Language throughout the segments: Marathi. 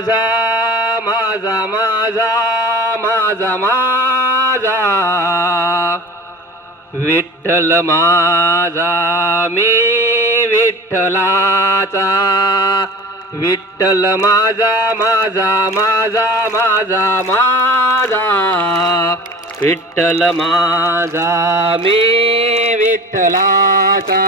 माझा माझा माझा माझा माझा विठ्ठल माझा मी विठ्ठलाचा विठ्ठल माझा माझा माझा माझा माझा विठ्ठल माझा मी विठ्ठलाचा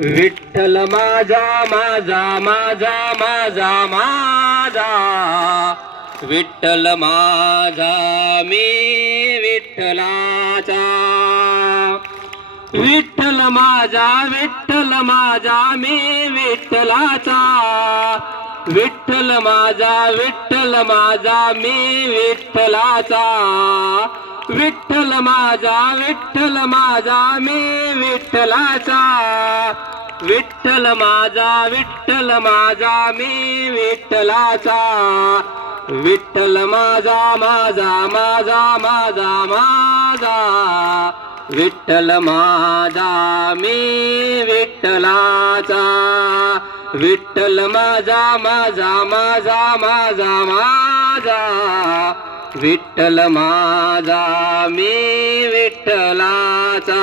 विठ्ठल माझा माझा माझा माझा माझा विठ्ठल माझा मी विठ्ठलाचा विठ्ठल माझा मी विठ्ठलाचा विठ्ठल माझा मी विठ्ठलाचा विठ्ठल माझा मी विठ्ठलाचा विठ्ठल माझा मी विठ्ठलाचा विठ्ठल माझा माझा माझा माझा माझा विठ्ठल माझा मी विठ्ठलाचा विठ्ठल माझा माझा माझा माझा माझा विठ्ठल माझा मी विठ्ठलाचा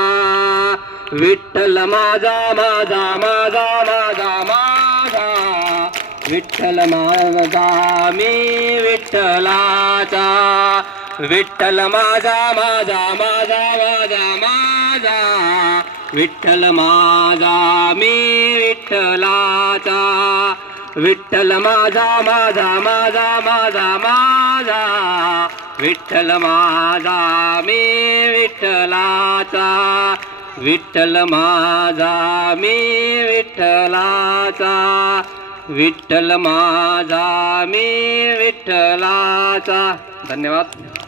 विठ्ठल माझा माझा माझा माझा माझा विठ्ठल माझा मी विठ्ठलाचा विठ्ठल माझा माझा माझा माझा माझा विठ्ठल माझा मी विठ्ठलाचा विठ्ठल माझा माझा माझा माझा माझा विठ्ठल माझा मी विठ्ठलाचा विठ्ठल माझा मी विठ्ठलाचा विठ्ठल माझा मी विठ्ठलाचा. धन्यवाद.